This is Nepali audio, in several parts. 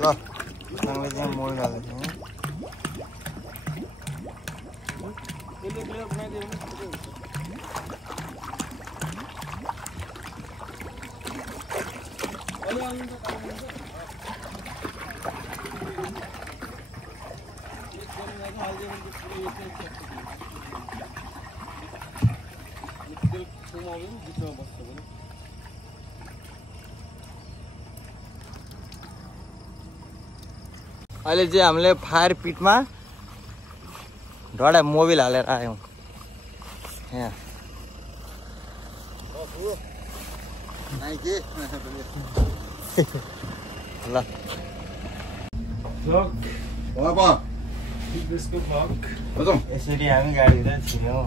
ल सँगले चाहिँ मोल हाल्दैछ हैन यसले क्लियर बनाइदियो भने अलि आउनु त काम हुन्छ एक जमिन हाल्दियो भने पुरै यसै तेल घुमाउनु बिचमा बस्छ भने अहिले चाहिँ हामीले फायर पिटमा ढडा मोबिल हालेर आयौँ यहाँ ल यसरी हामी गाडीतिर छिर्यौँ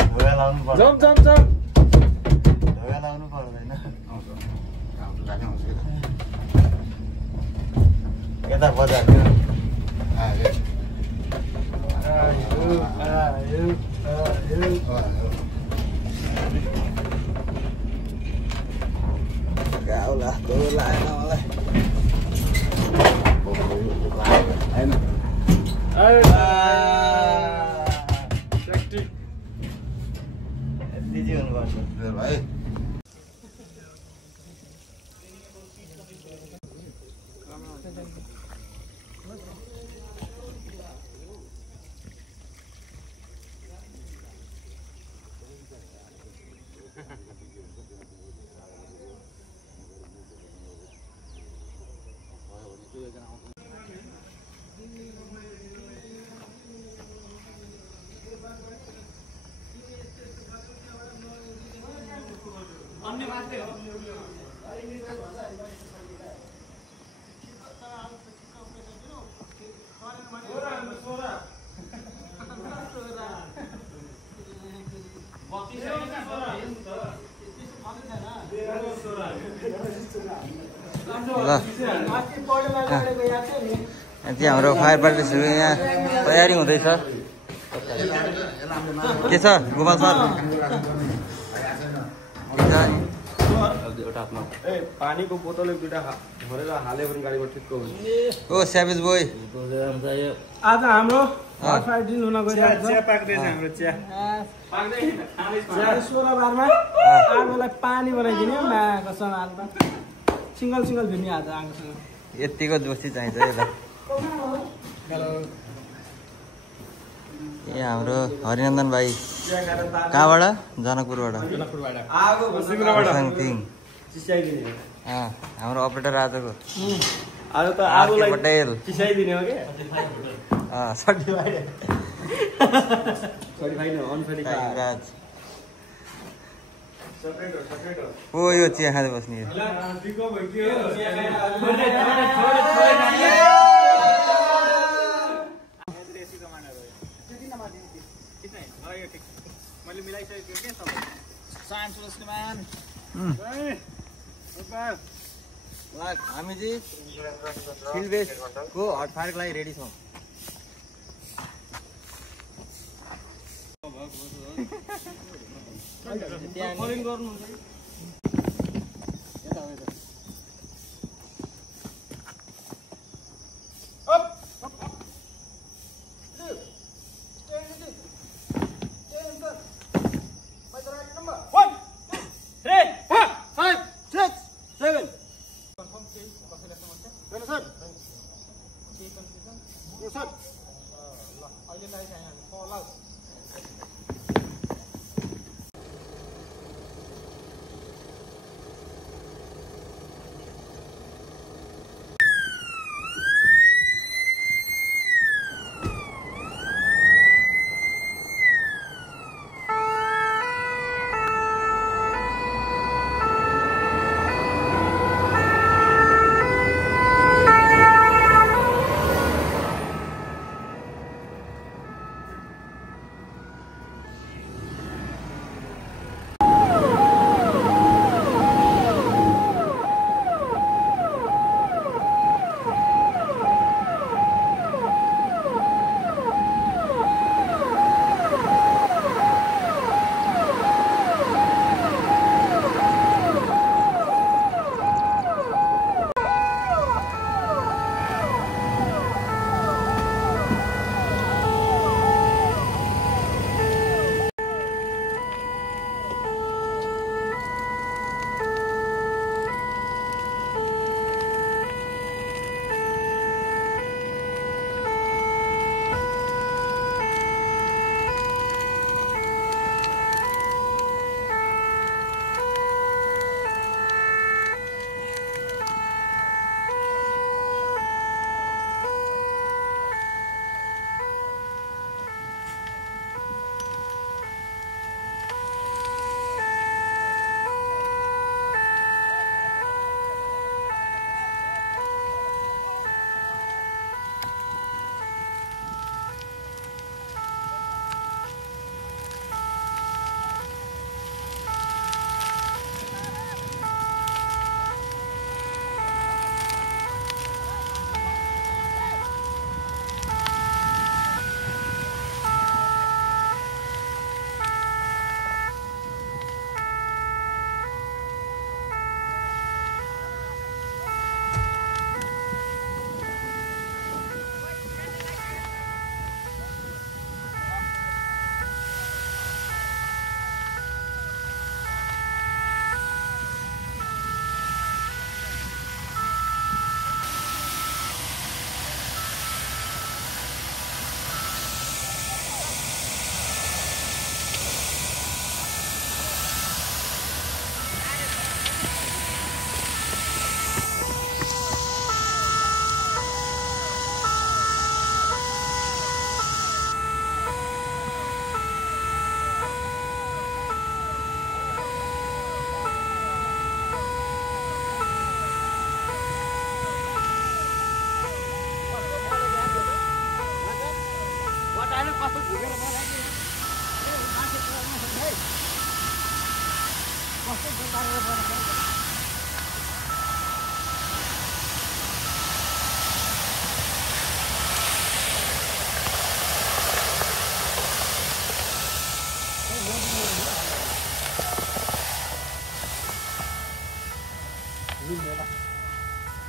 ढोका लाउनु पर्छ ढोका लाउनु पर्दैन यता बजारतिर गाउ लाग्दो लागेन मलाई यति चाहिँ हुनुपर्छ भाइ अन्य मात्रै हो चाहिँ हाम्रो फायर पार्टिसहरू यहाँ तयारी हुँदैछ के छ गोपाल सर पानीको बोतल एक दुईटा भरेर हाल्यो भने गाडीमा ठिक्क हुन्छ ओ स्याभेज बोय आज हाम्रो दिन हुन गइरहेको छ चिया पाक्दैछ हाम्रो चिया पाक्दैन 16 बारमा आगोलाई पानी बनाइदिने मायासँग आज सिंगल सिंगल भिन्ने आज आगोसँग यतिको दोस्ती चाहिन्छ यसलाई ए हाम्रो हरिनन्दन भाइ कहाँबाट जनकपुरबाट हाम्रो अपरेटर आजको आज त आगोलाई पटेल चिसाइदिने हो के सर्टिफाइड सर्टिफाइड राज ओ यो चिया खाँदै बस्ने मैले मिलाइसकेको के सबै हामी चाहिँ फिल्ड बेसको हट फायरको लागि रेडी छौँ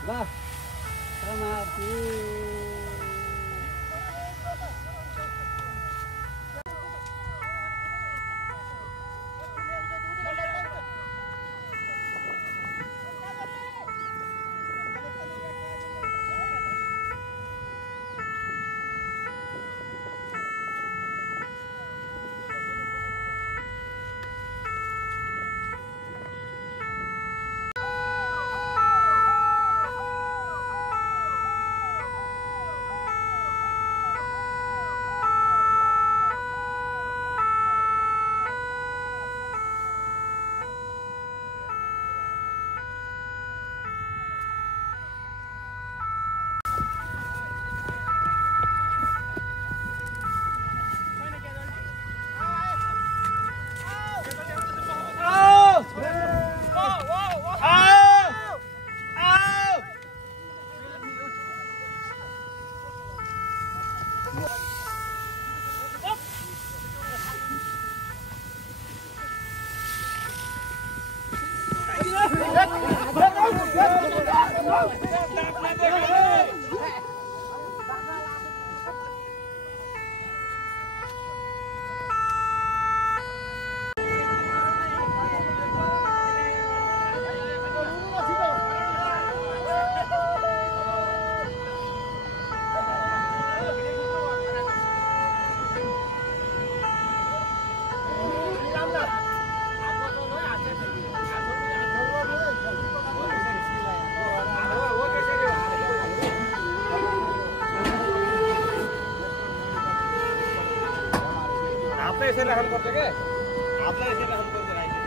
Lah, selamat. यसैले हम गर्छ के हातलाई यसैले हम गर्छ राइट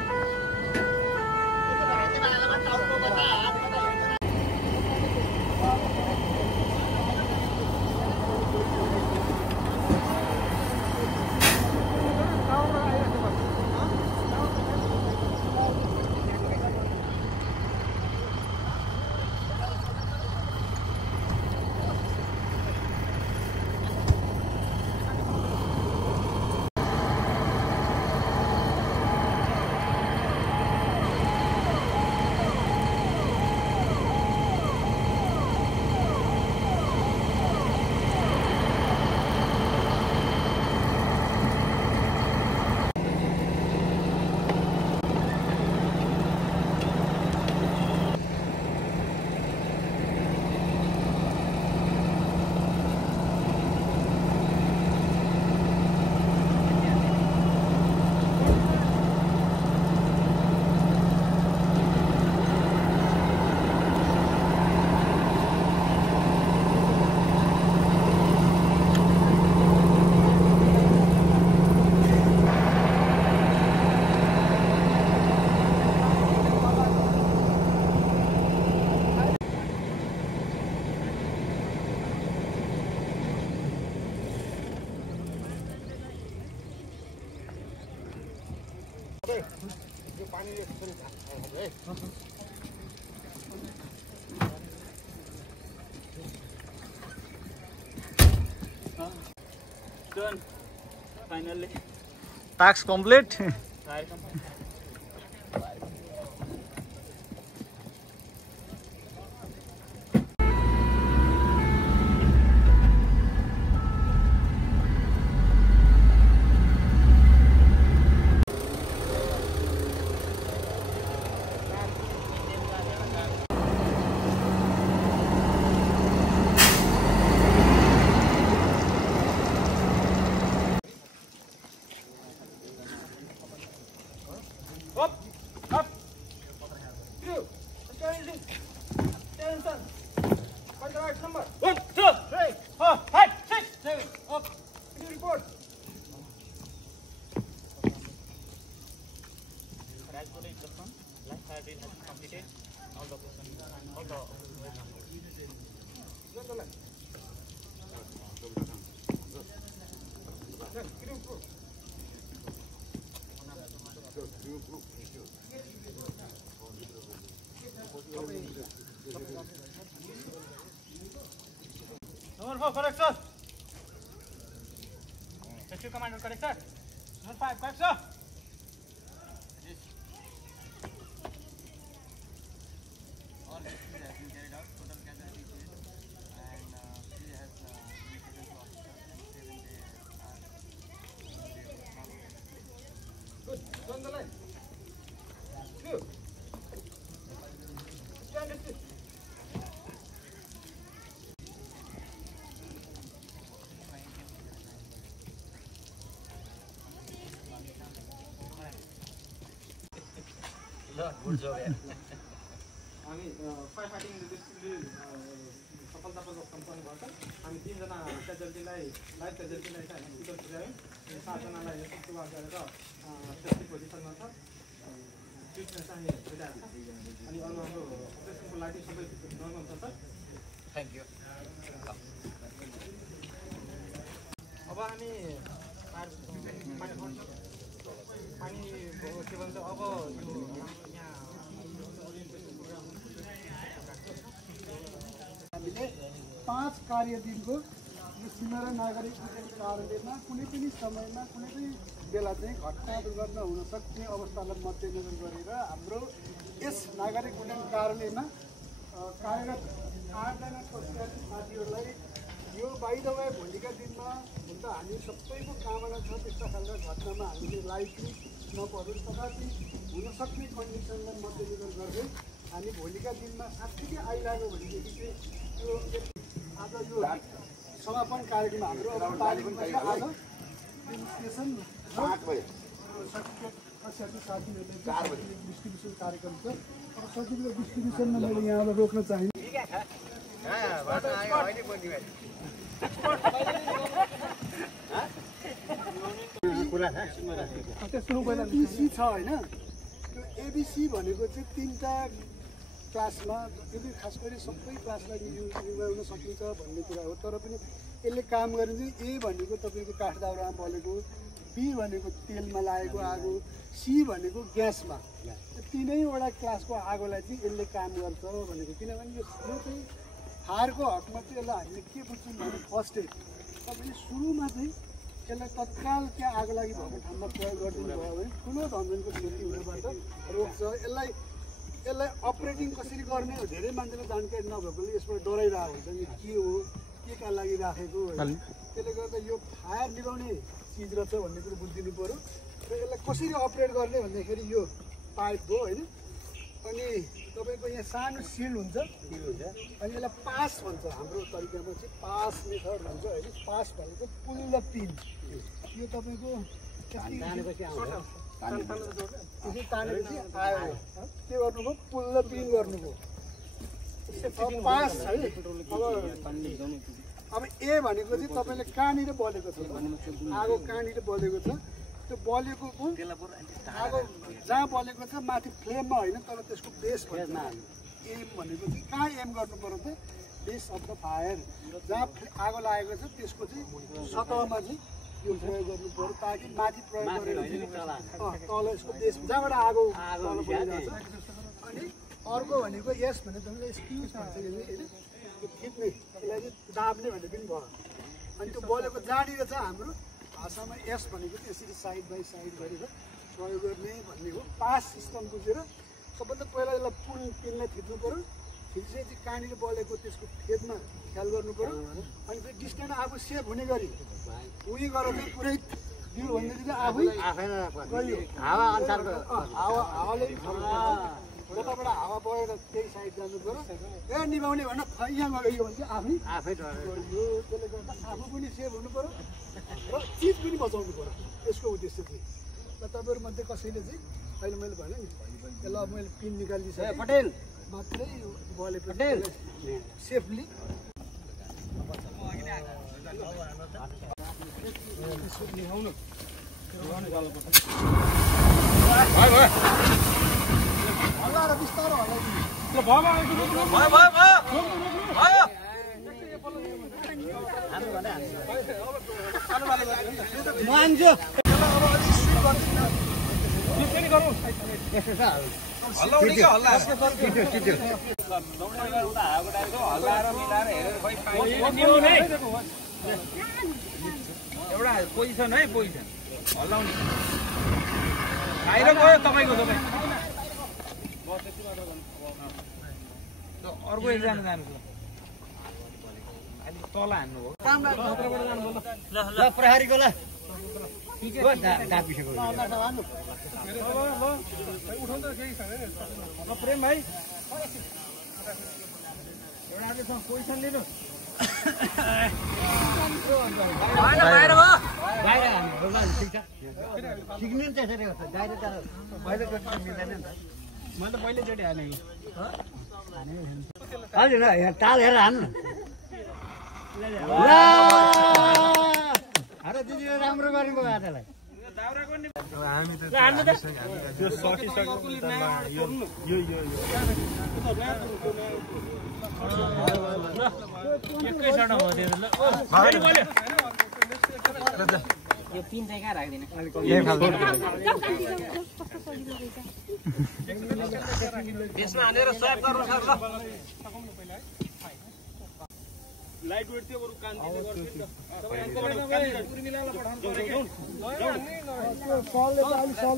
यो पानीले पनि खान्छ है Done. Finally. Task complete. 4 correct sir. Rescue commander correct sir. 5 correct sir. All rescues have been carried out. Total casualty is and she has been taken to hospital and 7 days Good. Turn the line. Good. Stand it. Good job. हामी फायर फाइटिङ इन्डस्ट्रीले सफलतापूर्वक सम्पन्न भएको हामी 3 जना क्याजुअल्टीलाई लाइभ क्याजुअल्टीलाई चाहिँ हामी हस्पिटल पुर्यायौँ 7 जनालाई सेवा गरेर सेफ्टी पोजिसनमा छ ट्रिटमेन्ट चाहिँ भइरहेको छ अनि अरू हाम्रो अपरेसनको लागि सबै नर्मल छ सर Thank you. अब हामी पानी के भन्छ अब यो यहाँ हामीले 5 कार्य दिनको यो सीमा र नागरिक उड्डयन कार्यालयमा कुनै पनि समयमा कुनै पनि बेला चाहिँ घटना दुर्घटना हुन सक्ने अवस्थालाई मध्यनजर गरेर हाम्रो यस नागरिक उड्डयन कार्यालयमा कार्यरत 8 जना कर्मचारी साथीहरूलाई यो बाइ द वे भोलिका दिनमा हुन त हामी सबैको कामना छ त्यस्ता खालका घटनामा हामीले लाइफली नपरोस् तथापि हुनसक्ने कन्डिसनलाई मध्यनजर गर्दै हामी भोलिका दिनमा साँच्चीकै आइलाग्यो भनेदेखि चाहिँ यो आज यो समापन कार्यक्रम हाम्रो तालिम आज स्टेसन 8 बजे कक्षाको साथीहरूले डिस्ट्रिब्युसन कार्यक्रम छ अब सर्टिफिकेट डिस्ट्रिब्युसनमा मैले यहाँबाट रोक्न चाहन्छु एबिसी छ होइन त्यो एबिसी भनेको चाहिँ 3टा क्लासमा यदि खास गरी सबै क्लासलाई निभाउन सकिन्छ भन्ने कुरा हो तर पनि यसले काम गर्ने चाहिँ ए भनेको तपाईँको काठ दाउरामा बलेको बी भनेको तेलमा लागेको आगो सी भनेको ग्यासमा तीनैवटा क्लासको आगोलाई चाहिँ यसले काम गर्छ भनेको किनभने यो चाहिँ फायरको हकमा चाहिँ यसलाई हामीले के बुझ्छौँ भने फर्स्ट एड तपाईँले सुरुमा चाहिँ यसलाई तत्काल त्यहाँ आगो लागि भएको ठाउँमा प्रयोग गरिदिनु भयो भने ठुलो धनजनको क्षति हुनबाट रोक्छ यसलाई अपरेटिङ कसरी गर्ने हो धेरै मान्छेलाई जानकारी नभएकोले यसबाट डराइरहेको हुन्छ यो के हो के का लागि राखेको त्यसले गर्दा यो फायर निभाउने चिज रहेछ भन्ने कुरो बुझिदिनु पऱ्यो र यसलाई कसरी अपरेट गर्ने भन्दाखेरि यो पाइप हो होइन अनि तपाईँको यहाँ सानो सिल हुन्छ अनि यसलाई पास भन्छ हाम्रो तरिकामा चाहिँ पास मेथड भन्छ होइन पास भनेको पुल र पिन यो तपाईँको तानेपछि आयो के गर्नुभयो पुल र पिन गर्नुभयो पास है अब ए भनेको चाहिँ तपाईँले कहाँनिर बलेको छ आगो कहाँनिर बलेको छ त्यो बलेको आगो जहाँ बलेको छ माथि फ्लेममा होइन तर त्यसको बेस भन्छ एम भनेको चाहिँ कहाँ एम गर्नु पर्यो त बेस अफ द फायर जहाँ आगो लागेको छ त्यसको चाहिँ सतहमा चाहिँ यो प्रयोग गर्नु पर्यो ताकि माथि प्रयोग गरेर तल यसको बेस जहाँबाट आगो तल बढिरहेको छ अनि अर्को भनेको यस भने तपाईँले स्क्युज भन्छ होइन त्यो खिच्ने यसलाई चाहिँ दाब्ने भने पनि भयो अनि त्यो बलेको जहाँनिर छ हाम्रो भाषामा यस भनेको चाहिँ यसरी साइड बाई साइड गरेर प्रयोग गर्ने भन्ने हो पास सिस्टम बुझेर सबभन्दा पहिला यसलाई पुल पिनलाई थिच्नु पऱ्यो थिचेपछि कहाँनिर बलेको त्यसको फेदमा ख्याल गर्नु पऱ्यो अनि फेरि डिस्टेन्स आफू सेफ हुने गरी उही गरेर चाहिँ पुरै दियो भनेदेखि चाहिँ आफै हावाले जताबाट हावा बढेर त्यही साइड जानु पऱ्यो ए निभाउने भनेर यहाँ गयो भने चाहिँ आफै गयो त्यसले गर्दा आफू पनि सेफ हुनु पऱ्यो र चिज पनि बचाउनु पऱ्यो त्यसको उद्देश्य चाहिँ र तपाईँहरूमध्ये कसैले चाहिँ अहिले मैले भने नि ल मैले पिन निकालिदिएँ पटेल मात्रै बले पटेल सेफली निभाउनु हल्लाएर बिस्तारो हल्लाइदिनु एउटा पोजिसन है पोजिसन हल्लाउने बाहिर गयो तपाईँको तपाईँ अर्को एकजना जानु अलिक तल हान्नु हो ल प्रहरीको ल प्रेम भाइ एउटा पोजिसन लिनु बाहिर भयो बाहिर हान्नु ठिक छ सिक्नु नि त्यसरी गर्छ बाहिर तर बाहिर गर्छ मिल्दैन नि त मैले त पहिल्यैचोटि हाने हजुर यहाँ ताल हेरेर हान्नु अरे दिदीले राम्रो गरेको आजलाई यो पिन चाहिँ कहाँ राख्दिन त्यसमा हानेर स्वाप गर्नु सक्छ लाइट वेट थियो बरु कान्ति गर्छ तपाईँ अंकबाट उर्मिलालाई पठाउनु पर्यो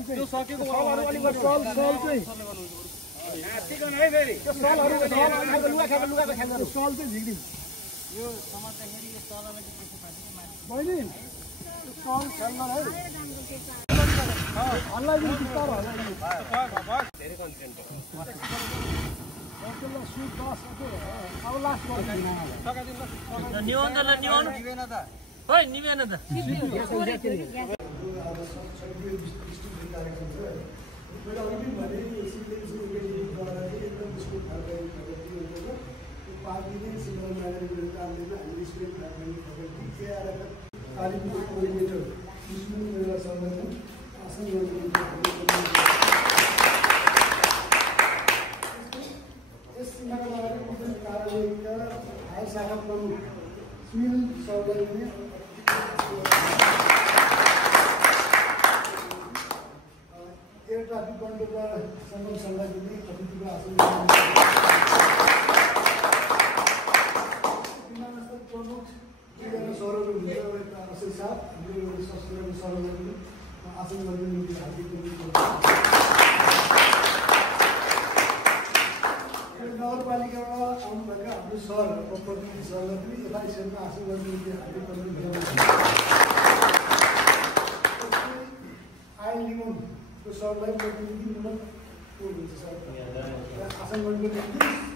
त्यो सकेको सलहरु अलि सल चाहिँ हात्तीकन है फेरि त्यो सलहरु लुगा खेल्नु सल चाहिँ झिक्दिन यो समात्दाखेरि यो तललाई चाहिँ त्यसो पार्छ बहिनी सल खेल्न है हल्लाइदिनु बिस्तार हल्लाइदिनु धेरै कन्टेन्ट अब लास्ट निवन त खोइ निवेन त शाखा प्रमुख सुनिल सरलाई पनि एयर ट्राफिक कन्ट्रोलर सङ्गम सरलाई पनि अतिथिको आसन विमानस्थल प्रमुख दुईजना सरहरू हुन्छ असल साथ हाम्रो सशस्त्र सरलाई पनि आसन गर्ने निम्ति हार्दिक नगरपालिकाबाट आउनुभएका हाम्रो सर प्रतिनिधि सरलाई पनि एफआइसिएलमा आसन गर्ने निम्ति हार्दिक आइलिमनको सरलाई प्रतिनिधिमूलक हुन्छ सर आसन गर्नुको निम्ति